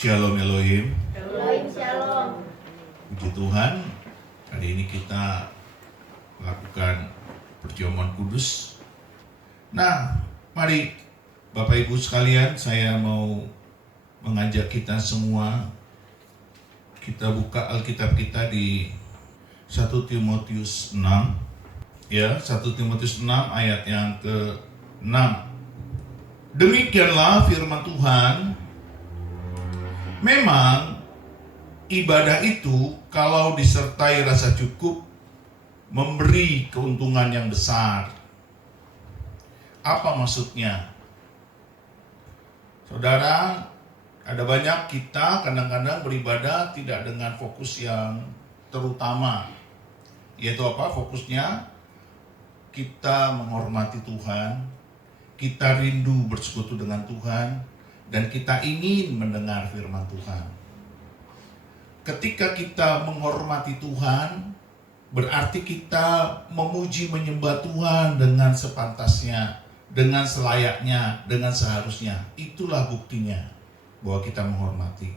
Shalom Elohim. Elohim Shalom. Puji Tuhan, hari ini kita lakukan perjamuan kudus. Nah, mari Bapak Ibu sekalian, saya mau mengajak kita semua, kita buka Alkitab kita di 1 Timotius 6. Ya, 1 Timotius 6 ayat yang ke-6. Demikianlah firman Tuhan. Memang ibadah itu kalau disertai rasa cukup memberi keuntungan yang besar. Apa maksudnya? Saudara, ada banyak kita kadang-kadang beribadah tidak dengan fokus yang terutama. Yaitu apa fokusnya? Kita menghormati Tuhan, kita rindu bersekutu dengan Tuhan, dan kita ingin mendengar firman Tuhan. Ketika kita menghormati Tuhan, berarti kita memuji menyembah Tuhan dengan sepantasnya, dengan selayaknya, dengan seharusnya. Itulah buktinya bahwa kita menghormati.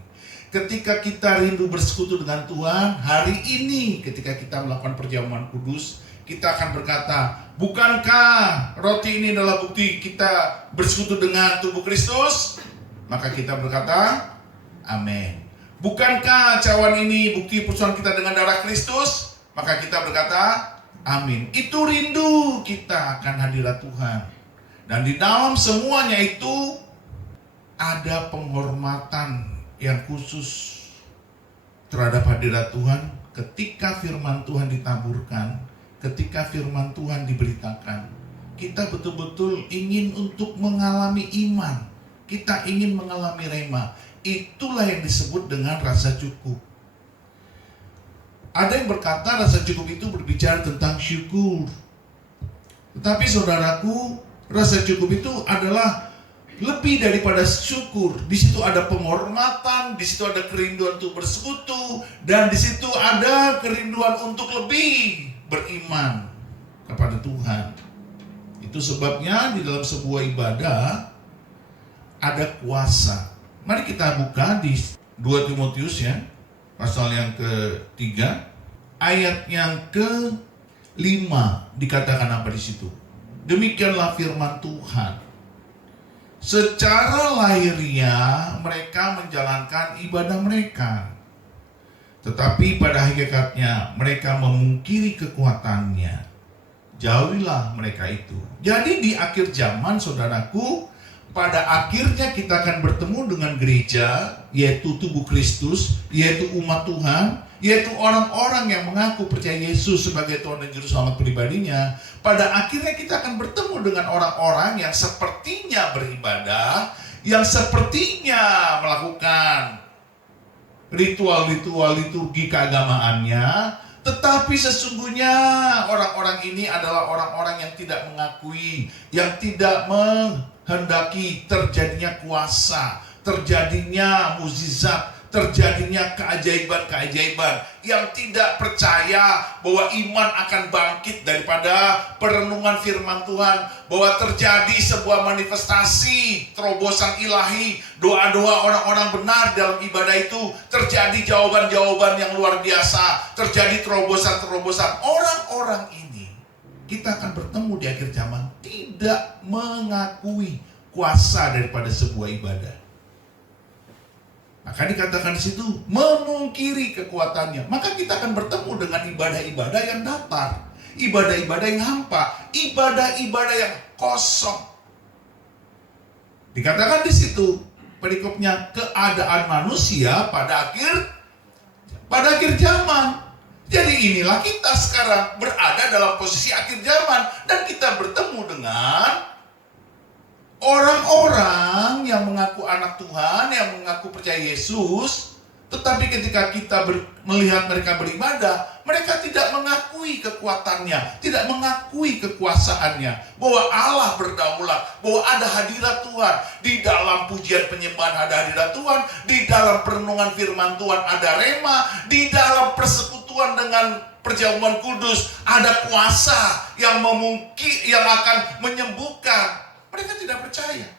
Ketika kita rindu bersekutu dengan Tuhan, hari ini ketika kita melakukan perjamuan kudus, kita akan berkata, bukankah roti ini adalah bukti kita bersekutu dengan tubuh Kristus? Maka kita berkata, amin. Bukankah cawan ini bukti persekutuan kita dengan darah Kristus? Maka kita berkata, amin. Itu rindu kita akan hadirat Tuhan. Dan di dalam semuanya itu ada penghormatan yang khusus terhadap hadirat Tuhan ketika firman Tuhan ditaburkan, ketika firman Tuhan diberitakan. Kita betul-betul ingin untuk mengalami iman. Kita ingin mengalami rema. Itulah yang disebut dengan rasa cukup. Ada yang berkata rasa cukup itu berbicara tentang syukur. Tetapi saudaraku, rasa cukup itu adalah lebih daripada syukur. Di situ ada penghormatan, di situ ada kerinduan untuk bersekutu, dan di situ ada kerinduan untuk lebih beriman kepada Tuhan. Itu sebabnya di dalam sebuah ibadah ada kuasa. Mari kita buka di 2 Timotius ya, pasal yang ke-3, ayat yang ke-5 dikatakan apa di situ? Demikianlah firman Tuhan. Secara lahiriah mereka menjalankan ibadah mereka, tetapi pada hakikatnya mereka memungkiri kekuatannya. Jauhilah mereka itu. Jadi di akhir zaman, saudaraku, pada akhirnya kita akan bertemu dengan gereja, yaitu tubuh Kristus, yaitu umat Tuhan, yaitu orang-orang yang mengaku percaya Yesus sebagai Tuhan dan Juru Selamat pribadinya. Pada akhirnya kita akan bertemu dengan orang-orang yang sepertinya beribadah, yang sepertinya melakukan ritual-ritual liturgi keagamaannya, tetapi sesungguhnya orang-orang ini adalah orang-orang yang tidak mengakui, yang tidak menghendaki terjadinya kuasa, terjadinya mukjizat, terjadinya keajaiban-keajaiban, yang tidak percaya bahwa iman akan bangkit daripada perenungan firman Tuhan, bahwa terjadi sebuah manifestasi terobosan ilahi, doa-doa orang-orang benar dalam ibadah itu, terjadi jawaban-jawaban yang luar biasa, terjadi terobosan-terobosan. Orang-orang ini kita akan bertemu di akhir zaman tidak mengakui kuasa daripada sebuah ibadah. Maka dikatakan di situ memungkiri kekuatannya. Maka kita akan bertemu dengan ibadah-ibadah yang datar, ibadah-ibadah yang hampa, ibadah-ibadah yang kosong. Dikatakan di situ perikopnya, keadaan manusia pada akhir zaman. Jadi inilah kita sekarang berada dalam posisi akhir zaman, dan kita bertemu dengan orang-orang yang mengaku anak Tuhan, yang mengaku percaya Yesus, tetapi ketika kita melihat mereka beribadah, mereka tidak mengakui kekuatannya, tidak mengakui kekuasaannya, bahwa Allah berdaulat, bahwa ada hadirat Tuhan. Di dalam pujian penyembahan ada hadirat Tuhan, di dalam perenungan firman Tuhan ada rema, di dalam persekutuan dengan perjamuan kudus ada kuasa yang akan menyembuhkan. Mereka tidak percaya.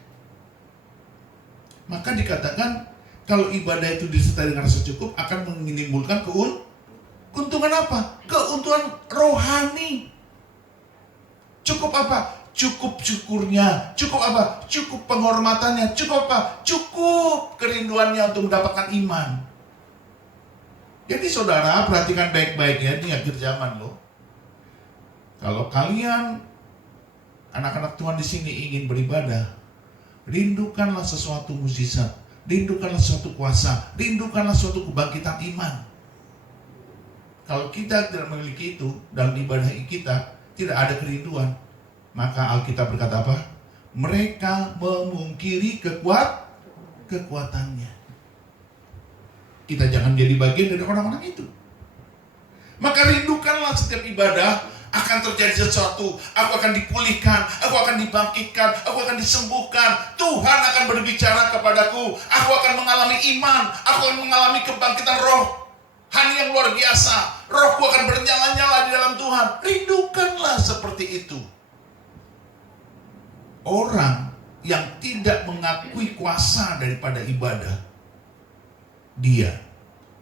Maka dikatakan Kalau ibadah itu disertai dengan rasa cukup akan menimbulkan keuntungan apa? Keuntungan rohani. Cukup apa? Cukup syukurnya. Cukup apa? Cukup penghormatannya. Cukup apa? Cukup kerinduannya untuk mendapatkan iman. Jadi saudara, perhatikan baik-baik ya, ini akhir zaman loh. Kalau kalian anak-anak Tuhan di sini ingin beribadah, rindukanlah sesuatu mukjizat, rindukanlah sesuatu kuasa, rindukanlah suatu kebangkitan iman. Kalau kita tidak memiliki itu dalam ibadah kita, tidak ada kerinduan, maka Alkitab berkata apa? Mereka memungkiri kekuatannya. Kita jangan jadi bagian dari orang-orang itu. Maka rindukanlah setiap ibadah, akan terjadi sesuatu. Aku akan dipulihkan, aku akan dibangkitkan, aku akan disembuhkan. Tuhan akan berbicara kepadaku. Aku akan mengalami iman, aku akan mengalami kebangkitan roh yang luar biasa. Rohku akan bernyala-nyala di dalam Tuhan. Rindukanlah seperti itu. Orang yang tidak mengakui kuasa daripada ibadah, dia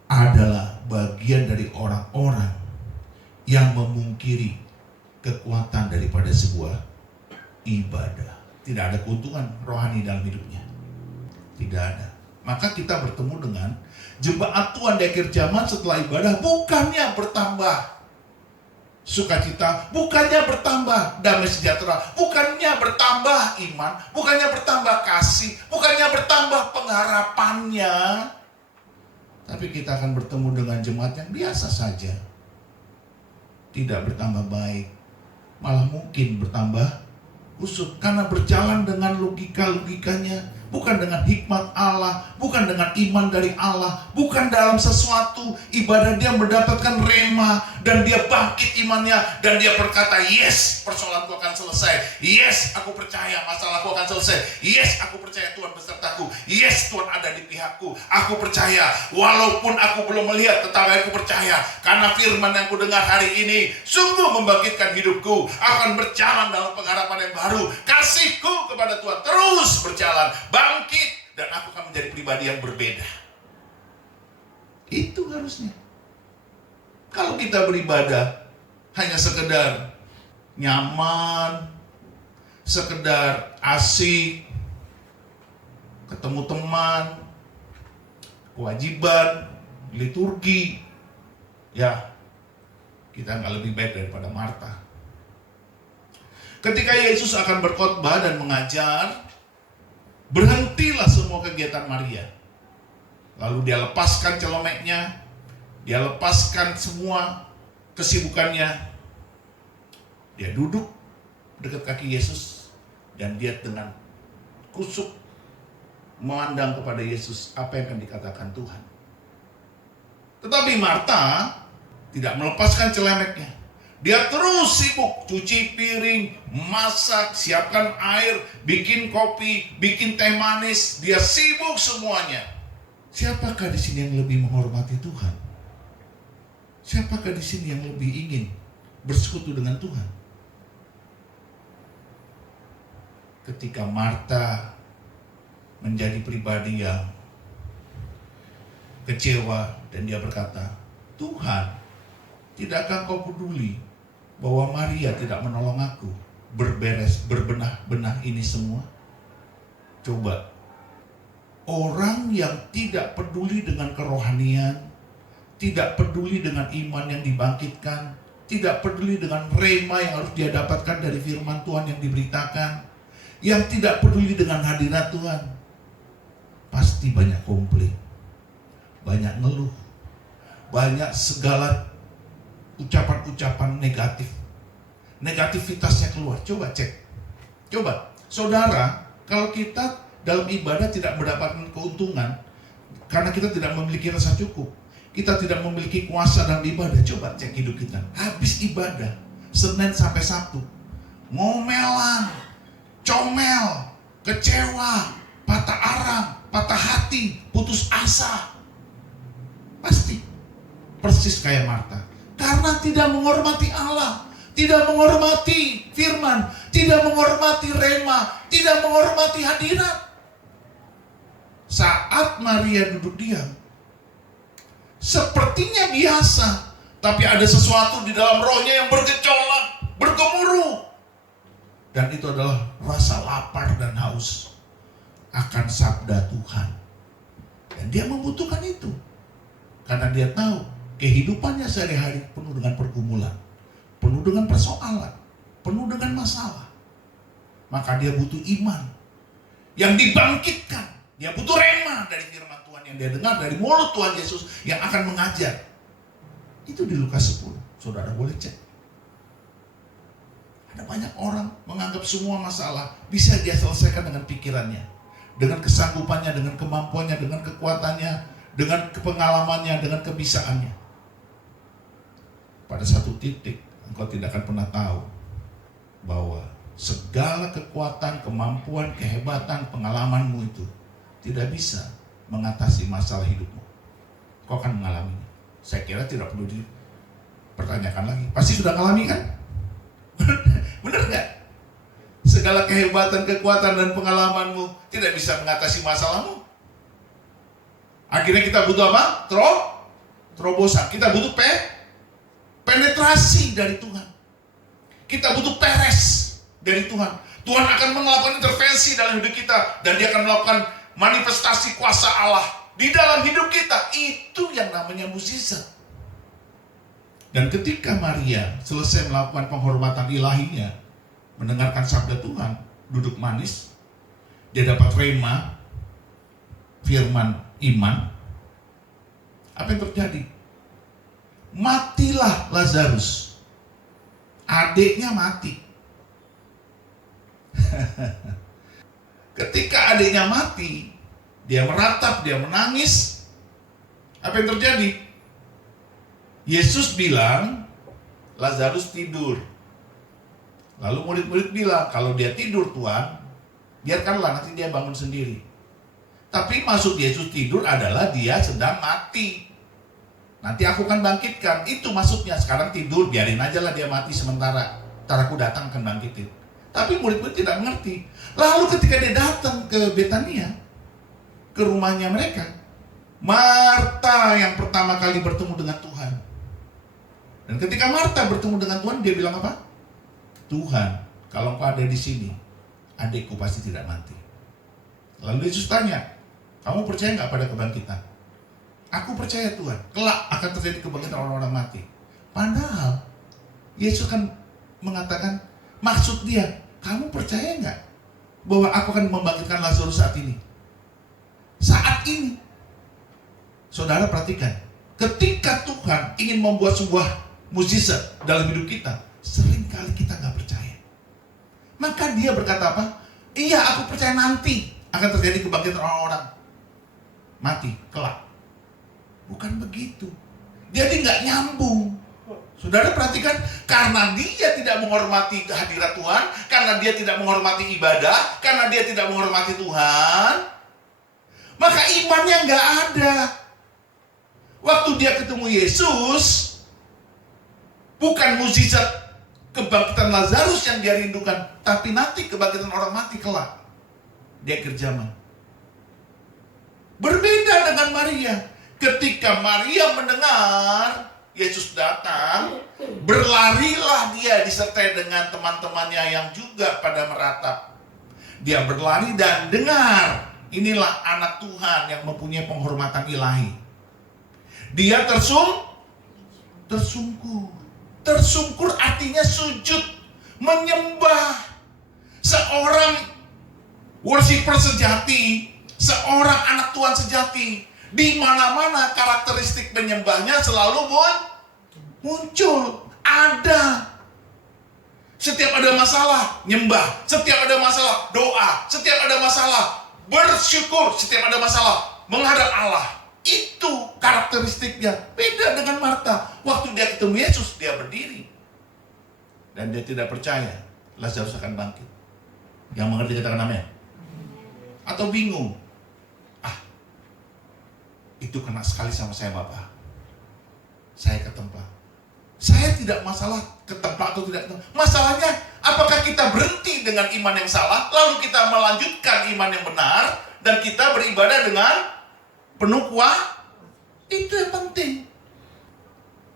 adalah bagian dari orang-orang yang memungkiri kekuatan daripada sebuah ibadah. Tidak ada keuntungan rohani dalam hidupnya. Tidak ada. Maka kita bertemu dengan jemaat Tuhan di akhir zaman setelah ibadah bukannya bertambah sukacita, bukannya bertambah damai sejahtera, bukannya bertambah iman, bukannya bertambah kasih, bukannya bertambah pengharapannya. Tapi kita akan bertemu dengan jemaat yang biasa saja. Tidak bertambah baik, malah mungkin bertambah kusut. Karena berjalan dengan logika-logikanya, bukan dengan hikmat Allah, bukan dengan iman dari Allah, bukan dalam sesuatu ibadah dia mendapatkan rema, dan dia bangkit imannya, dan dia berkata, yes, persoalanku akan selesai, yes, aku percaya masalahku akan selesai, yes, aku percaya Tuhan besertaku, yes, Tuhan ada di pihakku, aku percaya, walaupun aku belum melihat, tetapi aku percaya, karena firman yang ku dengar hari ini, sungguh membangkitkan hidupku, akan berjalan dalam pengharapan yang baru, kasihku kepada Tuhan terus berjalan, bangkit, dan aku akan menjadi pribadi yang berbeda. Itu harusnya. Kalau kita beribadah hanya sekedar nyaman, sekedar asik, ketemu teman, kewajiban, liturgi, ya kita nggak lebih baik daripada Marta. Ketika Yesus akan berkhotbah dan mengajar, berhentilah semua kegiatan Maria. Lalu dia lepaskan celomeknya, dia lepaskan semua kesibukannya. Dia duduk dekat kaki Yesus dan dia dengan kusuk memandang kepada Yesus apa yang akan dikatakan Tuhan. Tetapi Marta tidak melepaskan celemeknya. Dia terus sibuk cuci piring, masak, siapkan air, bikin kopi, bikin teh manis. Dia sibuk semuanya. Siapakah di sini yang lebih menghormati Tuhan? Siapakah di sini yang lebih ingin bersekutu dengan Tuhan? Ketika Marta menjadi pribadi yang kecewa dan dia berkata, Tuhan, tidakkah kau peduli bahwa Maria tidak menolong aku berbenah-benah ini semua? Coba, orang yang tidak peduli dengan kerohanian, tidak peduli dengan iman yang dibangkitkan, tidak peduli dengan rema yang harus dia dapatkan dari firman Tuhan yang diberitakan, yang tidak peduli dengan hadirat Tuhan, pasti banyak komplain, banyak ngeluh, banyak segala ucapan-ucapan negatif. Negativitasnya keluar. Coba cek. Coba, saudara, kalau kita dalam ibadah tidak mendapatkan keuntungan karena kita tidak memiliki rasa cukup, kita tidak memiliki kuasa dalam ibadah, coba cek hidup kita. Habis ibadah, Senin sampai Sabtu, ngomelan, comel, kecewa, patah arang, patah hati, putus asa. Pasti persis kayak Marta. Karena tidak menghormati Allah, tidak menghormati firman, tidak menghormati rema, tidak menghormati hadirat. Saat Maria duduk diam, sepertinya biasa, tapi ada sesuatu di dalam rohnya yang bergejolak, bergemuruh. Dan itu adalah rasa lapar dan haus akan sabda Tuhan. Dan dia membutuhkan itu. Karena dia tahu kehidupannya sehari-hari penuh dengan pergumulan, penuh dengan persoalan, penuh dengan masalah. Maka dia butuh iman yang dibangkitkan. Dia butuh rema dari firman Tuhan yang dia dengar dari mulut Tuhan Yesus yang akan mengajar. Itu di Lukas 10. Saudara boleh cek. Ada banyak orang menganggap semua masalah bisa dia selesaikan dengan pikirannya, dengan kesanggupannya, dengan kemampuannya, dengan kekuatannya, dengan pengalamannya, dengan kebisaannya. Pada satu titik engkau tidak akan pernah tahu bahwa segala kekuatan, kemampuan, kehebatan, pengalamanmu itu tidak bisa mengatasi masalah hidupmu. Kau akan mengalaminya. Saya kira tidak perlu dipertanyakan lagi. Pasti sudah mengalami kan? Benar nggak? Segala kehebatan, kekuatan, dan pengalamanmu tidak bisa mengatasi masalahmu. Akhirnya kita butuh apa? Terobosan. Kita butuh penetrasi dari Tuhan. Kita butuh peres dari Tuhan. Tuhan akan melakukan intervensi dalam hidup kita. Dan dia akan melakukan manifestasi kuasa Allah di dalam hidup kita. Itu yang namanya mukjizat. Dan ketika Maria selesai melakukan penghormatan ilahinya, mendengarkan sabda Tuhan, duduk manis, dia dapat rema, firman iman. Apa yang terjadi? Matilah Lazarus. Adiknya mati. Ketika adiknya mati, dia meratap, dia menangis. Apa yang terjadi? Yesus bilang, Lazarus tidur. Lalu murid-murid bilang, kalau dia tidur Tuhan, biarkanlah nanti dia bangun sendiri. Tapi maksud Yesus tidur adalah dia sedang mati. Nanti aku akan bangkitkan. Itu maksudnya. Sekarang tidur, biarin aja lah dia mati sementara. Ntar aku datang akan bangkitin. Tapi murid-murid tidak mengerti. Lalu ketika dia datang ke Betania, ke rumahnya mereka, Marta yang pertama kali bertemu dengan Tuhan. Dan ketika Marta bertemu dengan Tuhan, dia bilang apa? Tuhan, kalau kau ada di sini, adikku pasti tidak mati. Lalu Yesus tanya, kamu percaya nggak pada kebangkitan? Aku percaya Tuhan, kelak akan terjadi kebangkitan orang-orang mati. Padahal Yesus kan mengatakan, maksud dia, kamu percaya nggak bahwa aku akan membangkitkan Lazarus saat ini? Saat ini. Saudara perhatikan, ketika Tuhan ingin membuat sebuah mukjizat dalam hidup kita, seringkali kita nggak percaya. Maka dia berkata apa? Iya, aku percaya nanti akan terjadi kebangkitan orang-orang mati kelak. Bukan begitu. Jadi nggak nyambung. Saudara perhatikan, karena dia tidak menghormati kehadirat Tuhan, karena dia tidak menghormati ibadah, karena dia tidak menghormati Tuhan, maka imannya nggak ada. Waktu dia ketemu Yesus, bukan mukjizat kebangkitan Lazarus yang dia rindukan, tapi nanti kebangkitan orang mati kelak. Dia kerjaman. Berbeda dengan Maria. Ketika Maria mendengar Yesus datang, berlarilah dia disertai dengan teman-temannya yang juga pada meratap. Dia berlari dan dengar, inilah anak Tuhan yang mempunyai penghormatan ilahi. Dia tersungkur. Tersungkur artinya sujud, menyembah. Seorang worshiper sejati, seorang anak Tuhan sejati, di mana-mana karakteristik menyembahnya selalu muncul, ada. Setiap ada masalah, nyembah. Setiap ada masalah, doa. Setiap ada masalah, bersyukur. Setiap ada masalah, menghadap Allah. Itu karakteristiknya. Beda dengan Marta. Waktu dia ketemu Yesus, dia berdiri. Dan dia tidak percaya Lazarus akan bangkit. Yang mengerti katakan amin. Atau bingung. Itu kena sekali sama saya Bapak. Saya ke tempat. Saya tidak masalah ke tempat atau tidak. Masalahnya, apakah kita berhenti dengan iman yang salah, lalu kita melanjutkan iman yang benar, dan kita beribadah dengan penuh kuasa. Itu yang penting.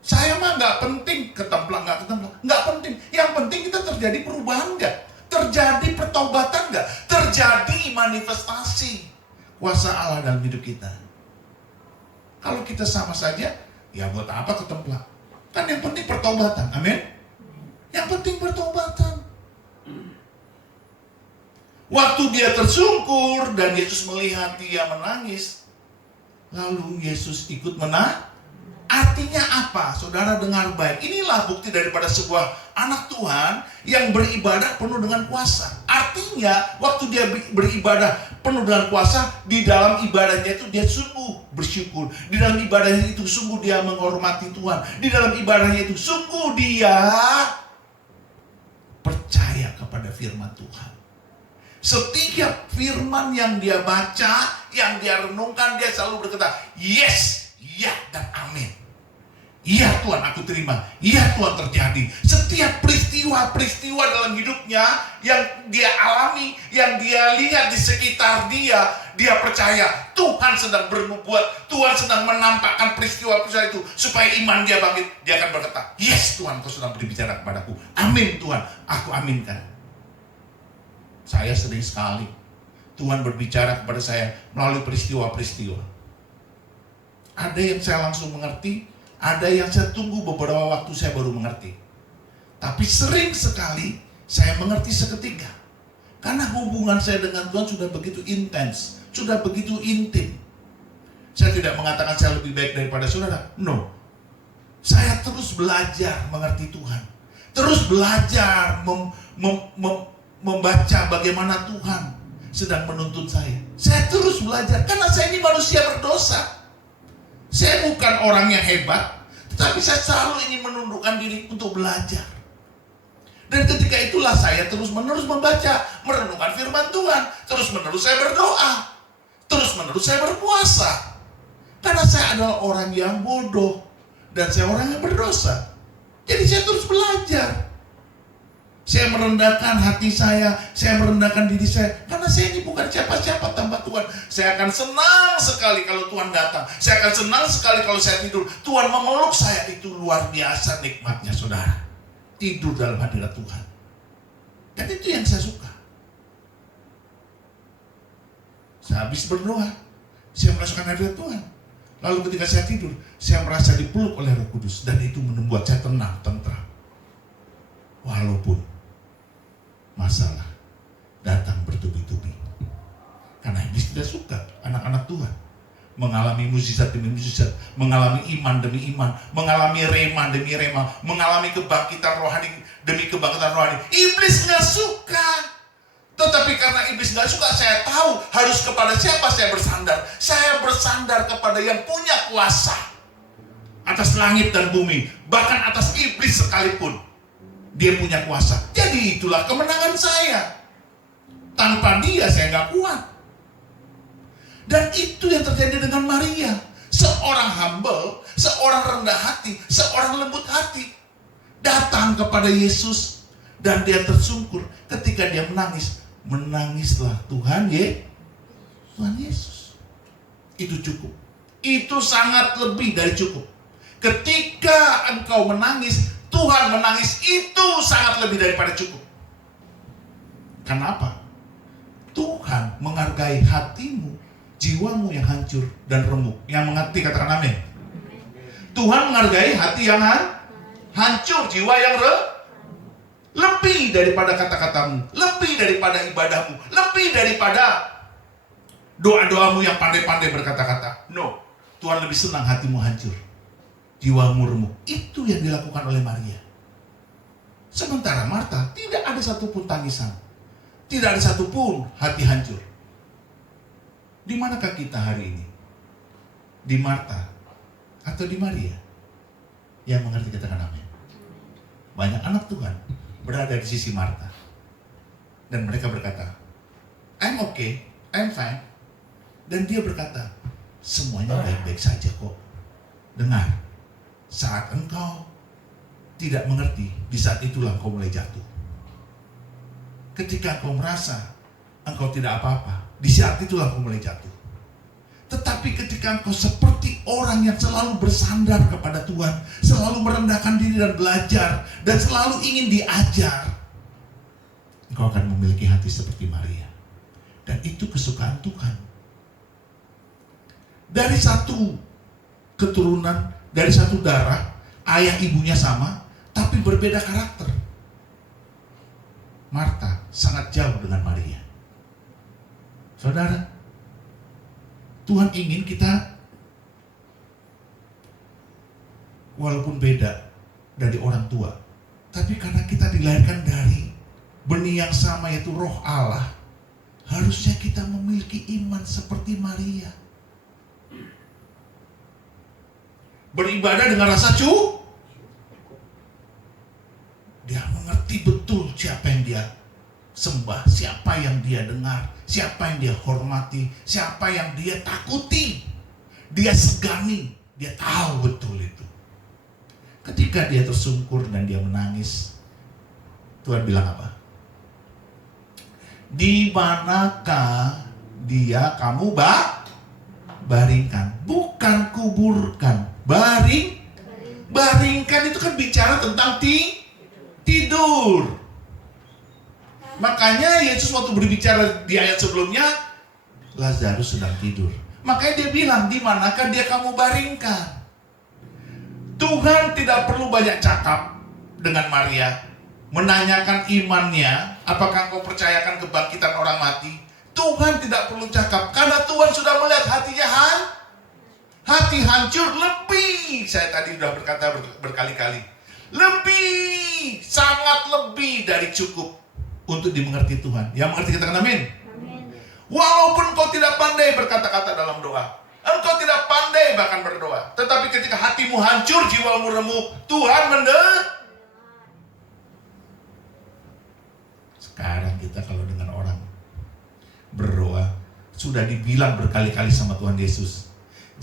Saya mah nggak penting ketemplak, nggak penting. Yang penting kita terjadi perubahan nggak? Terjadi pertobatan nggak? Terjadi manifestasi kuasa Allah dalam hidup kita. Kalau kita sama saja, ya buat apa ketemplak? Kan yang penting pertobatan, amin? Yang penting pertobatan. Waktu dia tersungkur dan Yesus melihat dia menangis, lalu Yesus ikut menangis. Artinya apa? Saudara dengar baik. Inilah bukti daripada sebuah anak Tuhan yang beribadah penuh dengan kuasa. Artinya waktu dia beribadah penuh dengan kuasa, di dalam ibadahnya itu dia sungguh bersyukur. Di dalam ibadahnya itu sungguh dia menghormati Tuhan. Di dalam ibadahnya itu sungguh dia percaya kepada firman Tuhan. Setiap firman yang dia baca, yang dia renungkan, dia selalu berkata, yes, ya dan amin. Iya Tuhan, aku terima. Iya Tuhan, terjadi. Setiap peristiwa-peristiwa dalam hidupnya yang dia alami, yang dia lihat di sekitar dia, dia percaya Tuhan sedang berbuat, Tuhan sedang menampakkan peristiwa-peristiwa itu supaya iman dia bangkit. Dia akan berkata, yes Tuhan, kau sedang berbicara kepadaku. Amin Tuhan, aku aminkan. Saya sering sekali Tuhan berbicara kepada saya melalui peristiwa-peristiwa. Ada yang saya langsung mengerti, ada yang saya tunggu beberapa waktu saya baru mengerti. Tapi sering sekali saya mengerti seketika. Karena hubungan saya dengan Tuhan sudah begitu intens, sudah begitu intim. Saya tidak mengatakan saya lebih baik daripada saudara. No. Saya terus belajar mengerti Tuhan. Terus belajar membaca bagaimana Tuhan sedang menuntun saya. Saya terus belajar karena saya ini manusia berdosa. Saya bukan orang yang hebat, tetapi saya selalu ingin menundukkan diri untuk belajar. Dan ketika itulah saya terus-menerus membaca, merenungkan firman Tuhan. Terus-menerus saya berdoa. Terus-menerus saya berpuasa. Karena saya adalah orang yang bodoh. Dan saya orang yang berdosa. Jadi saya terus belajar. Saya merendahkan hati saya merendahkan diri saya. Karena saya ini bukan siapa-siapa tanpa Tuhan. Saya akan senang sekali kalau Tuhan datang. Saya akan senang sekali kalau saya tidur. Tuhan memeluk saya, itu luar biasa nikmatnya saudara. Tidur dalam hadirat Tuhan. Dan itu yang saya suka. Saya habis berdoa, saya merasakan hadirat Tuhan. Lalu ketika saya tidur, saya merasa dipeluk oleh Roh Kudus. Dan itu membuat saya tenang, tentram. Walaupun masalah datang bertubi-tubi. Karena iblis tidak suka anak-anak Tuhan mengalami mukjizat demi mukjizat, mengalami iman demi iman, mengalami rema demi rema, mengalami kebangkitan rohani demi kebangkitan rohani. Iblis nggak suka. Tetapi karena iblis nggak suka, saya tahu harus kepada siapa saya bersandar. Saya bersandar kepada yang punya kuasa atas langit dan bumi, bahkan atas iblis sekalipun. Dia punya kuasa. Jadi itulah kemenangan saya. Tanpa dia saya nggak kuat. Dan itu yang terjadi dengan Maria. Seorang humble, seorang rendah hati, seorang lembut hati. Datang kepada Yesus. Dan dia tersungkur. Ketika dia menangis. Menangislah Tuhan Yesus. Itu cukup. Itu sangat lebih dari cukup. Ketika engkau menangis, Tuhan menangis, itu sangat lebih daripada cukup. Kenapa? Tuhan menghargai hatimu, jiwamu yang hancur dan remuk. Yang mengerti katakan amin. Tuhan menghargai hati yang hancur, jiwa yang lebih daripada kata-katamu, lebih daripada ibadahmu, lebih daripada doa-doamu yang pandai-pandai berkata-kata. No, Tuhan lebih senang hatimu hancur, jiwamu remuk. Itu yang dilakukan oleh Maria. Sementara Marta tidak ada satupun tangisan, tidak ada satupun hati hancur. Di manakah kita hari ini? Di Marta atau di Maria? Yang mengerti katakan amin. Banyak anak Tuhan berada di sisi Marta, dan mereka berkata, I'm okay, I'm fine. Dan dia berkata, semuanya baik-baik saja kok. Dengar, saat engkau tidak mengerti, di saat itulah engkau mulai jatuh. Ketika engkau merasa engkau tidak apa-apa, Di saat itulah engkau mulai jatuh. Tetapi ketika engkau seperti orang yang selalu bersandar kepada Tuhan, selalu merendahkan diri dan belajar, dan selalu ingin diajar, engkau akan memiliki hati seperti Maria. Dan itu kesukaan Tuhan. Dari satu keturunan, dari satu darah, ayah ibunya sama, tapi berbeda karakter. Marta sangat jauh dengan Maria. Saudara, Tuhan ingin kita walaupun beda dari orang tua, tapi karena kita dilahirkan dari benih yang sama yaitu Roh Allah, harusnya kita memiliki iman seperti Maria. Beribadah dengan rasa dia mengerti betul siapa yang dia sembah, siapa yang dia dengar, siapa yang dia hormati, siapa yang dia takuti, dia segani, dia tahu betul itu. Ketika dia tersungkur dan dia menangis, Tuhan bilang apa? Di manakah dia kamu baringkan? Bukan kuburkan. Baringkan itu kan bicara tentang tidur. Makanya Yesus waktu berbicara di ayat sebelumnya, Lazarus sedang tidur. Makanya dia bilang, di manakah dia kamu baringkan? Tuhan tidak perlu banyak cakap dengan Maria, menanyakan imannya, apakah engkau percayakan kebangkitan orang mati. Tuhan tidak perlu cakap, karena Tuhan sudah melihat hatinya hati hancur lebih. Saya tadi sudah berkata berkali-kali, lebih, sangat lebih dari cukup untuk dimengerti Tuhan. Yang mengerti katakan amin. Walaupun kau tidak pandai berkata-kata dalam doa, engkau tidak pandai bahkan berdoa, tetapi ketika hatimu hancur, jiwamu remuk, Tuhan mendengar. Sekarang kita kalau dengan orang berdoa, sudah dibilang berkali-kali sama Tuhan Yesus,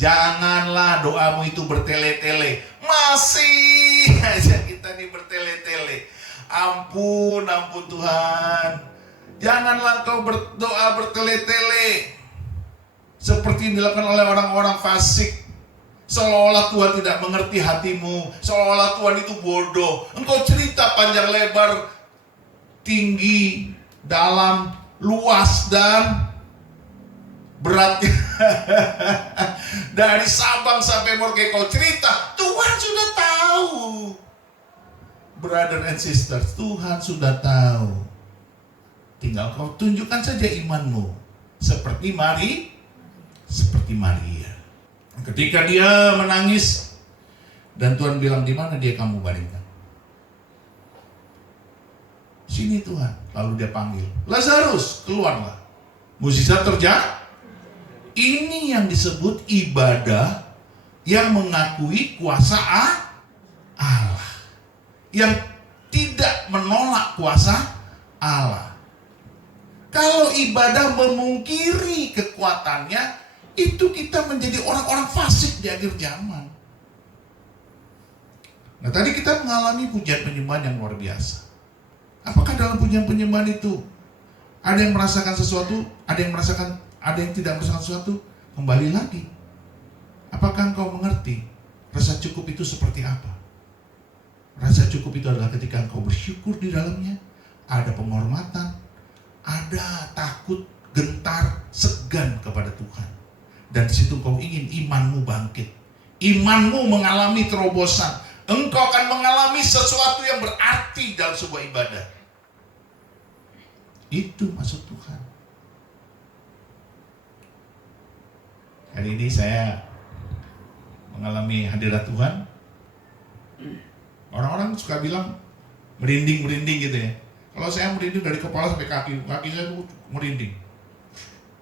janganlah doamu itu bertele-tele. Masih aja kita nih bertele-tele. Ampun Tuhan. Janganlah kau berdoa bertele-tele seperti yang dilakukan oleh orang-orang fasik. Seolah-olah Tuhan tidak mengerti hatimu, seolah-olah Tuhan itu bodoh. Engkau cerita panjang lebar, tinggi, dalam, luas, dan beratnya. Dari Sabang sampai Merauke kau cerita, Tuhan sudah tahu. Brother and sisters, Tuhan sudah tahu. Tinggal kau tunjukkan saja imanmu seperti Maria. Ketika dia menangis dan Tuhan bilang, di mana dia kamu baringkan? Sini Tuhan. Lalu dia panggil, Lazarus, keluarlah. Mukjizat terjadi. Ini yang disebut ibadah yang mengakui kuasa Allah, yang tidak menolak kuasa Allah. Kalau ibadah memungkiri kekuatannya, itu kita menjadi orang-orang fasik di akhir zaman. Nah, tadi kita mengalami pujian penyembahan yang luar biasa. Apakah dalam pujian penyembahan itu ada yang merasakan sesuatu, ada yang tidak merasakan sesuatu? Kembali lagi, apakah engkau mengerti rasa cukup itu seperti apa? Rasa cukup itu adalah ketika engkau bersyukur di dalamnya, ada penghormatan, ada takut, gentar, segan kepada Tuhan. Dan di situ engkau ingin imanmu bangkit, imanmu mengalami terobosan. Engkau akan mengalami sesuatu yang berarti dalam sebuah ibadah. Itu maksud Tuhan. Hari ini saya mengalami hadirat Tuhan. Orang-orang suka bilang merinding gitu ya. Kalau saya merinding dari kepala sampai kaki saya merinding.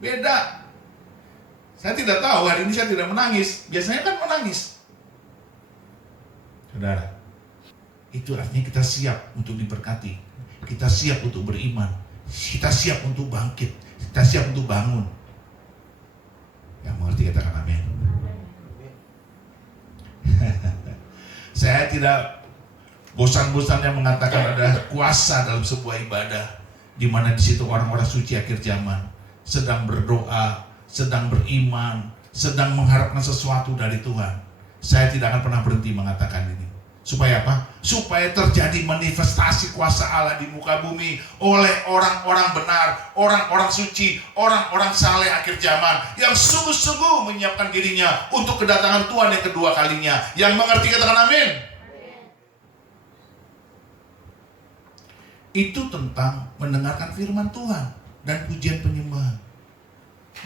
Beda. Saya tidak tahu, hari ini saya tidak menangis. Biasanya kan menangis. Saudara, itu artinya kita siap untuk diberkati. Kita siap untuk beriman. Kita siap untuk bangkit. Kita siap untuk bangun. Yang mengerti katakan amin. Saya tidak bosan-bosannya mengatakan ada kuasa dalam sebuah ibadah, di mana di situ orang-orang suci akhir zaman sedang berdoa, sedang beriman, sedang mengharapkan sesuatu dari Tuhan, saya tidak akan pernah berhenti mengatakan ini. Supaya apa? Supaya terjadi manifestasi kuasa Allah di muka bumi oleh orang-orang benar, orang-orang suci, orang-orang saleh akhir zaman yang sungguh-sungguh menyiapkan dirinya untuk kedatangan Tuhan yang kedua kalinya. Yang mengerti katakan amin. Itu tentang mendengarkan firman Tuhan dan pujian penyembahan.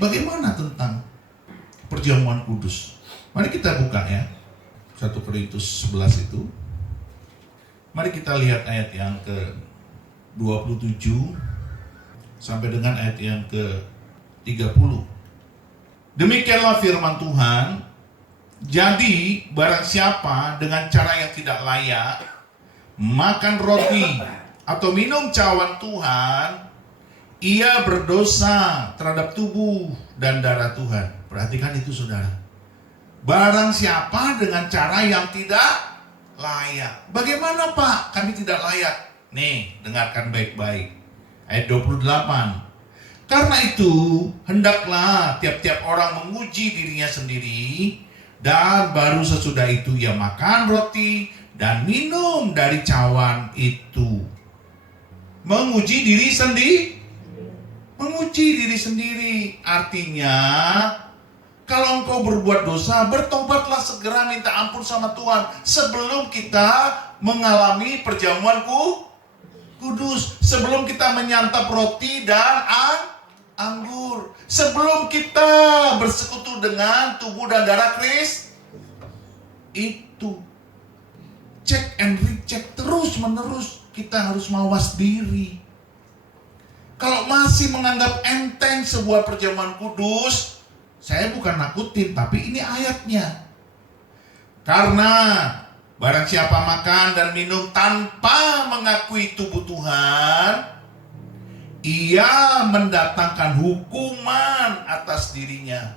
Bagaimana tentang perjamuan kudus? Mari kita buka ya 1 Korintus 11 itu. Mari kita lihat ayat yang ke-27 sampai dengan ayat yang ke-30. Demikianlah firman Tuhan. Jadi barang siapa dengan cara yang tidak layak makan roti atau minum cawan Tuhan, ia berdosa terhadap tubuh dan darah Tuhan. Perhatikan itu saudara. Barang siapa dengan cara yang tidak layak. Bagaimana Pak? Kami tidak layak. Nih, dengarkan baik-baik. Ayat 28. Karena itu, hendaklah tiap-tiap orang menguji dirinya sendiri, dan baru sesudah itu ia makan roti dan minum dari cawan itu. Menguji diri sendiri. Menguji diri sendiri. Artinya, kalau engkau berbuat dosa, bertobatlah segera, minta ampun sama Tuhan sebelum kita mengalami perjamuan kudus, sebelum kita menyantap roti dan anggur. Sebelum kita bersekutu dengan tubuh dan darah Kristus, itu cek and recheck terus menerus. Kita harus mawas diri. Kalau masih menganggap enteng sebuah perjamuan kudus, saya bukan nakutin, tapi ini ayatnya. Karena barang siapa makan dan minum tanpa mengakui tubuh Tuhan, ia mendatangkan hukuman atas dirinya.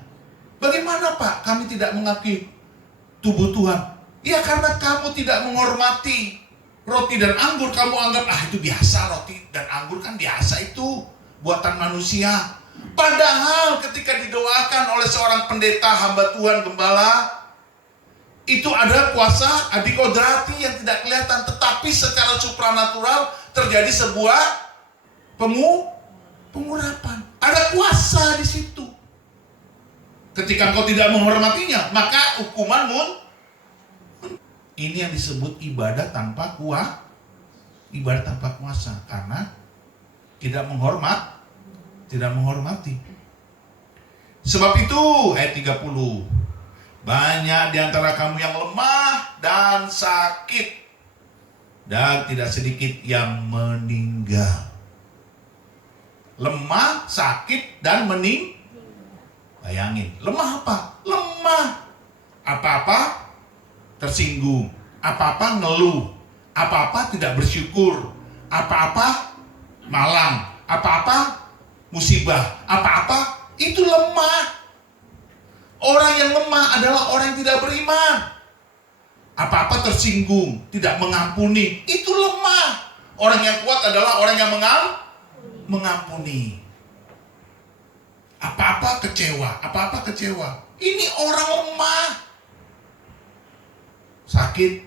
Bagaimana Pak? Kami tidak mengakui tubuh Tuhan. Ya karena kamu tidak menghormati roti dan anggur. Kamu anggap, itu biasa, roti dan anggur kan biasa, itu buatan manusia. Padahal ketika didoakan oleh seorang pendeta, hamba Tuhan, gembala, itu ada kuasa adikodrati yang tidak kelihatan, tetapi secara supranatural terjadi sebuah pengurapan. Ada kuasa di situ. Ketika engkau tidak menghormatinya, maka hukuman ini yang disebut ibadah tanpa kuasa. Ibadah tanpa kuasa, karena tidak menghormati. Sebab itu ayat 30, banyak di antara kamu yang lemah dan sakit, dan tidak sedikit yang meninggal. Lemah, sakit, dan bayangin, lemah apa? Lemah apa-apa tersinggung, apa-apa ngeluh, apa-apa tidak bersyukur, apa-apa malang, apa-apa musibah, apa-apa itu lemah. Orang yang lemah adalah orang yang tidak beriman. Apa-apa tersinggung, tidak mengampuni, itu lemah. Orang yang kuat adalah orang yang mengampuni. Apa-apa kecewa. Ini orang lemah. Sakit.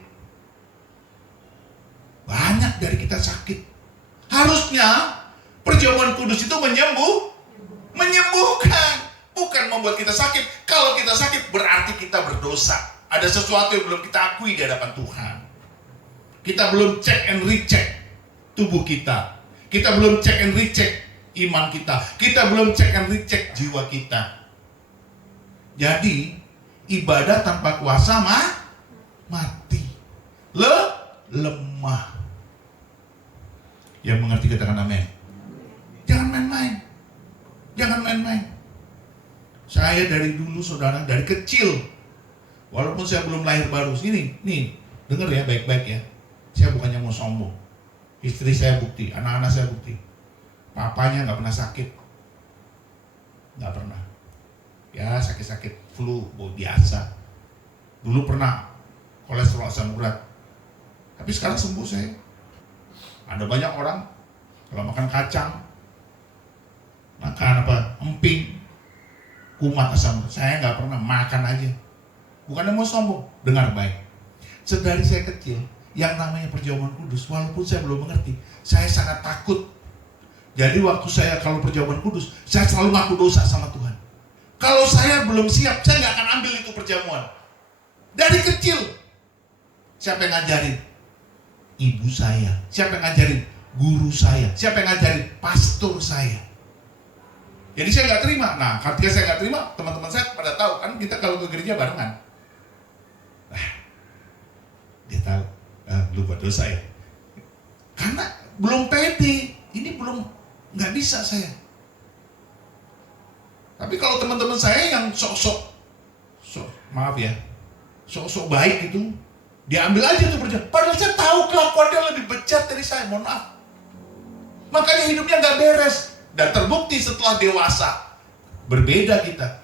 Banyak dari kita sakit. Harusnya perjamuan kudus itu menyembuhkan, bukan membuat kita sakit. Kalau kita sakit berarti kita berdosa. Ada sesuatu yang belum kita akui di hadapan Tuhan. Kita belum check and recheck tubuh kita. Kita belum check and recheck iman kita. Kita belum check and recheck jiwa kita. Jadi ibadah tanpa kuasa mati. Lemah. Yang mengerti katakan amin. Jangan main-main. Saya dari dulu saudara, dari kecil, walaupun saya belum lahir baru, nih, dengar ya baik-baik ya. Saya bukannya mau sombong. Istri saya bukti, anak-anak saya bukti. Papanya nggak pernah sakit, nggak pernah. Ya sakit-sakit flu, biasa. Dulu pernah kolesterol asam urat, tapi sekarang sembuh saya. Ada banyak orang kalau makan kacang Makan apa? Emping, kumat asam. Saya nggak pernah, makan aja. Bukannya mau sombong, dengar baik. Sedari saya kecil, yang namanya perjamuan kudus, walaupun saya belum mengerti, saya sangat takut. Jadi waktu saya kalau perjamuan kudus, saya selalu ngaku dosa sama Tuhan. Kalau saya belum siap, saya nggak akan ambil itu perjamuan. Dari kecil, siapa yang ngajarin? Ibu saya. Siapa yang ngajarin? Guru saya. Siapa yang ngajarin? Pastor saya. Jadi saya nggak terima. Nah, ketika saya nggak terima, teman-teman saya pada tahu kan kita kalau ke gereja barengan. Dia tahu, lupa dosa ya. Karena belum pede, ini belum nggak bisa saya. Tapi kalau teman-teman saya yang sok-sok baik itu, dia ambil aja tuh perjamuan. Padahal saya tahu kelakuan dia lebih bejat dari saya, mohon maaf. Makanya hidupnya nggak beres. Dan terbukti setelah dewasa, berbeda kita.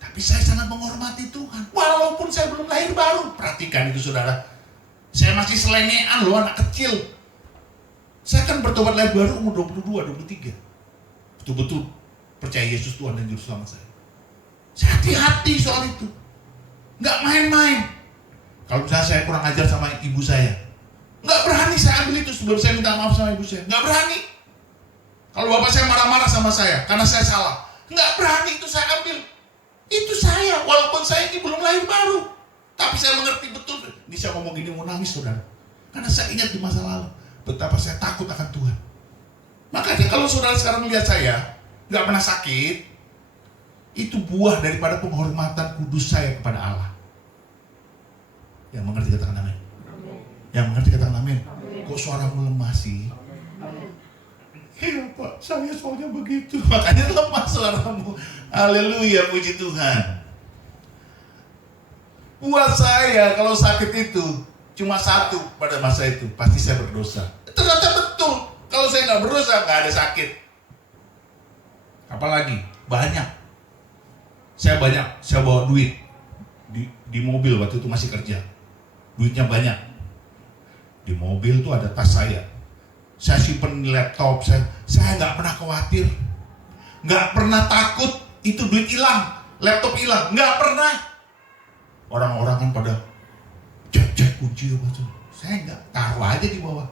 Tapi saya sangat menghormati Tuhan. Walaupun saya belum lahir baru. Perhatikan itu saudara. Saya masih selengean loh, anak kecil. Saya kan bertobat lahir baru umur 22, 23. Betul-betul percaya Yesus Tuhan dan Juru Selamat saya. Saya hati-hati soal itu. Nggak main-main. Kalau misalnya saya kurang ajar sama ibu saya, nggak berani saya ambil itu sebelum saya minta maaf sama ibu saya. Nggak berani. Kalau bapak saya marah-marah sama saya karena saya salah, nggak berani itu saya ambil. Itu saya, walaupun saya ini belum lahir baru. Tapi saya mengerti betul. Ini saya ngomong gini mau nangis saudara. Karena saya ingat di masa lalu betapa saya takut akan Tuhan. Makanya kalau saudara sekarang melihat saya nggak pernah sakit, itu buah daripada penghormatan kudus saya kepada Allah. Yang mengerti katakan amin. Yang mengerti katakan amin. Kok suaramu lemah sih? Iya Pak, saya soalnya begitu. Makanya lemah suaramu. Haleluya, puji Tuhan. Buat saya kalau sakit itu cuma satu pada masa itu, pasti saya berdosa. Ternyata betul. Kalau saya nggak berdosa, nggak ada sakit. Apalagi banyak. Saya bawa duit di mobil waktu itu masih kerja. Duitnya banyak. Di mobil tuh ada tas saya. Saya simpen laptop saya nggak pernah khawatir, nggak pernah takut itu duit hilang, laptop hilang, nggak pernah. Orang-orang kan pada cek kunci apa tuh, saya nggak, taruh aja di bawah.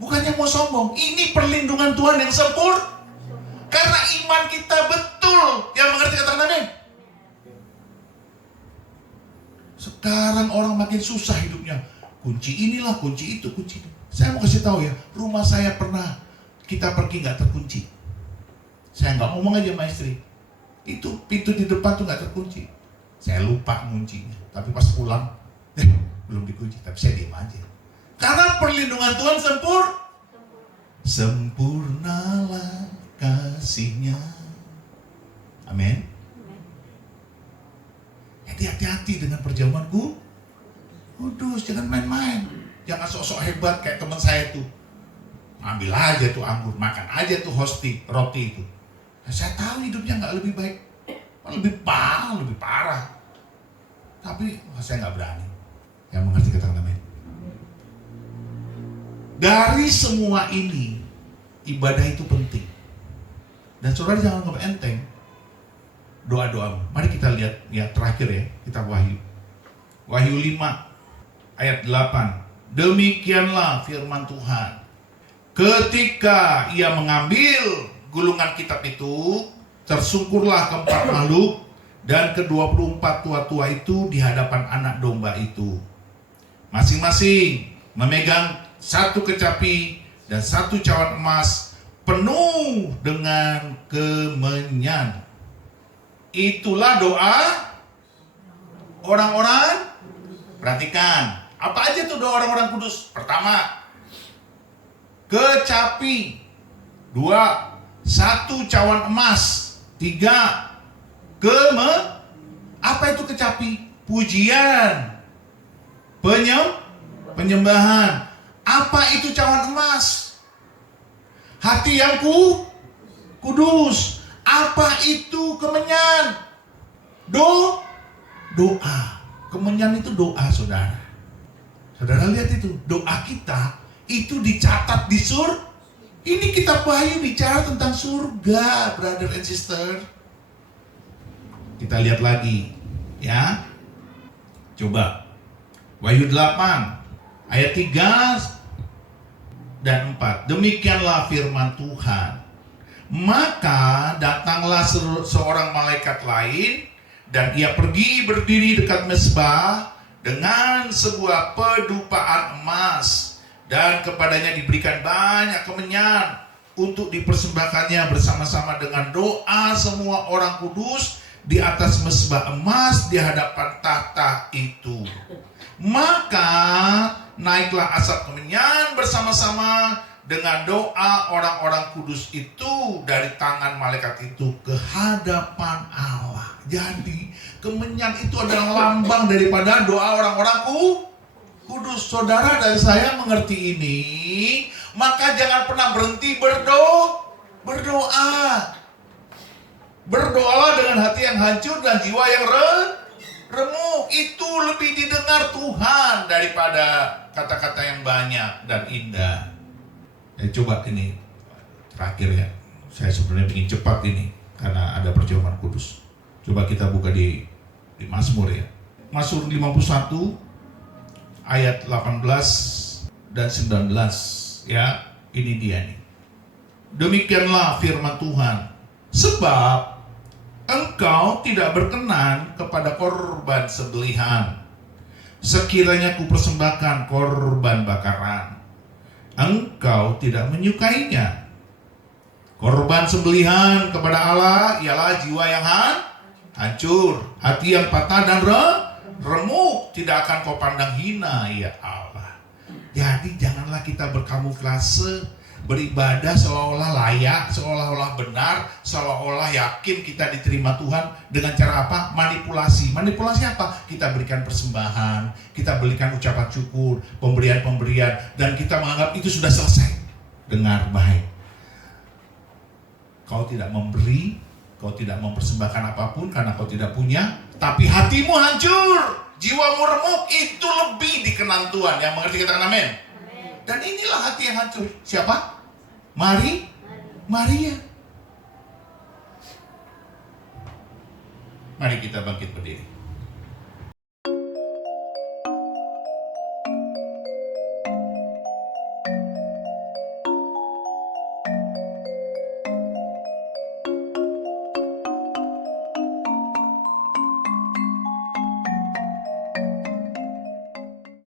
Bukannya mau sombong, ini perlindungan Tuhan yang sempurna. Karena iman kita betul, yang mengerti katakan amin. Sekarang orang makin susah hidupnya, kunci inilah, kunci itu, kunci itu. Saya mau kasih tahu ya, rumah saya pernah kita pergi nggak terkunci. Saya nggak ngomong aja sama istri, itu pintu di depan tuh nggak terkunci. Saya lupa nguncinya, tapi pas pulang, belum dikunci, tapi saya diam aja. Karena perlindungan Tuhan sempurnalah kasih-Nya. Amin. Jadi hati-hati dengan perjamuanku kudus, jangan main-main. Jangan sok-sok hebat kayak teman saya tuh. Ambil aja tuh anggur, makan aja tuh roti itu. Nah, saya tahu hidupnya nggak lebih baik, lebih parah. Tapi saya nggak berani. Yang mengerti katakan amin. Dari semua ini, ibadah itu penting. Dan saudara jangan anggap enteng doa-doa. Mari kita lihat ya terakhir ya, kita Wahyu 5 ayat 8. Demikianlah firman Tuhan. Ketika ia mengambil gulungan kitab itu, tersungkurlah keempat makhluk dan ke-24 tua-tua itu di hadapan anak domba itu. Masing-masing memegang satu kecapi dan satu cawan emas penuh dengan kemenyan. Itulah doa orang-orang. Perhatikan, apa aja tuh doa orang-orang kudus? Pertama, kecapi. 2, 1 cawan emas. 3, apa itu kecapi? Pujian, penyembahan. Apa itu cawan emas? Hati yang kudus. Apa itu kemenyan? Doa. Kemenyan itu doa, saudara. Saudara lihat itu, doa kita itu dicatat di Ini kitab Wahyu bicara tentang surga, brother and sister. Kita lihat lagi, ya. Coba. Wahyu 8 ayat 3 dan 4. Demikianlah firman Tuhan. Maka datanglah seorang malaikat lain, dan ia pergi berdiri dekat mezbah dengan sebuah pedupaan emas, dan kepadanya diberikan banyak kemenyan untuk dipersembahkannya bersama-sama dengan doa semua orang kudus di atas mezbah emas di hadapan tahta itu. Maka naiklah asap kemenyan bersama-sama dengan doa orang-orang kudus itu dari tangan malaikat itu ke hadapan Allah. Jadi kemenyan itu adalah lambang daripada doa orang-orang kudus. Saudara dan saya mengerti ini, maka jangan pernah berhenti berdoa. Berdoalah dengan hati yang hancur dan jiwa yang remuk. Itu lebih didengar Tuhan daripada kata-kata yang banyak dan indah. Coba ini terakhir ya. Saya sebenarnya ingin cepat ini karena ada perjamuan kudus. Coba kita buka di Mazmur ya. Mazmur 51 ayat 18 dan 19 ya. Ini dia nih. Demikianlah firman Tuhan. Sebab engkau tidak berkenan kepada korban sembelihan. Sekiranya kupersembahkan korban bakaran, engkau tidak menyukainya. Korban sembelihan kepada Allah ialah jiwa yang hancur, hati yang patah dan remuk, tidak akan kau pandang hina, ya Allah. Jadi janganlah kita berkamuflase, beribadah seolah-olah layak, seolah-olah benar, seolah-olah yakin kita diterima Tuhan dengan cara apa? Manipulasi. Manipulasi apa? Kita berikan persembahan, kita berikan ucapan syukur, pemberian-pemberian, dan kita menganggap itu sudah selesai. Dengar baik. Kau tidak memberi, kau tidak mempersembahkan apapun karena kau tidak punya, tapi hatimu hancur, jiwamu remuk, itu lebih dikenan Tuhan. Yang mengerti katakan amin. Dan inilah hati yang hancur. Siapa? Maria. Mari kita bangkit berdiri.